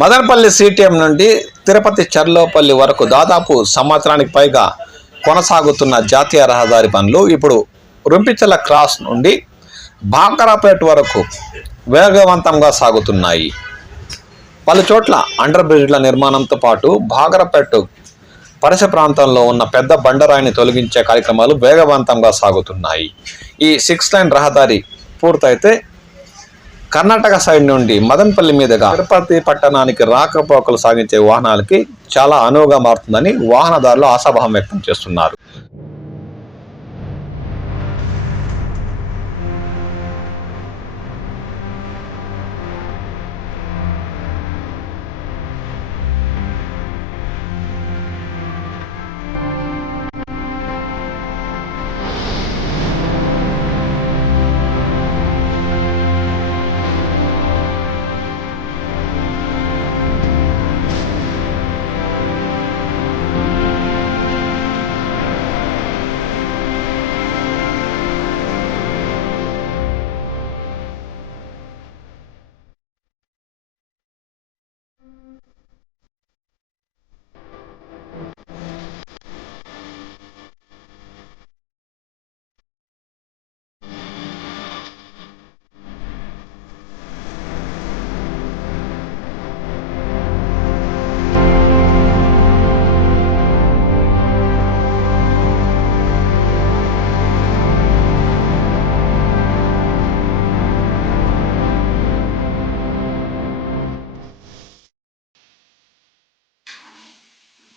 Madanapalle CTM నుండి తిరుపతి చర్లోపల్లి వరకు దాదాపు సంవత్సరానికి పైగా కొనసాగుతున్న జాతీయ రహదారి పనులు ఇప్పుడు రుంపిచల క్రాస్ నుండి బాంకరాపేట వరకు వేగవంతంగా సాగుతున్నాయి. పలు చోట్ల అండర్ బ్రిడ్జ్ల నిర్మాణంతో పాటు బాగరపేట పరిసర ప్రాంతంలో ఉన్న పెద్ద బండరాయిని తొలగించే కార్యక్రమాలు వేగవంతంగా సాగుతున్నాయి. ఈ 6 లైన్ రహదారి పూర్తయితే కర్ణాటక సైడ్ నుండి మదనపల్లి మీదుగా తిరుపతి పట్టణానికి రాకపోకలు సాగించే వాహనాలకి చాలా అనువుగా మారుతుందని వాహనదారులు ఆశాభావం వ్యక్తం చేస్తున్నారు.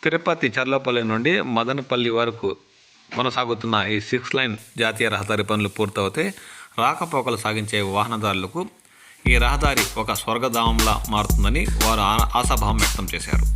తిరుపతి చర్లపల్లి నుండి మదనపల్లి వరకు కొనసాగుతున్న ఈ 6 లైన్ జాతీయ రహదారి పనులు పూర్తవుతే రాకపోకలు సాగించే వాహనదారులకు ఈ రహదారి ఒక స్వర్గధామంలా మారుతుందని వారు ఆశాభావం వ్యక్తం చేశారు.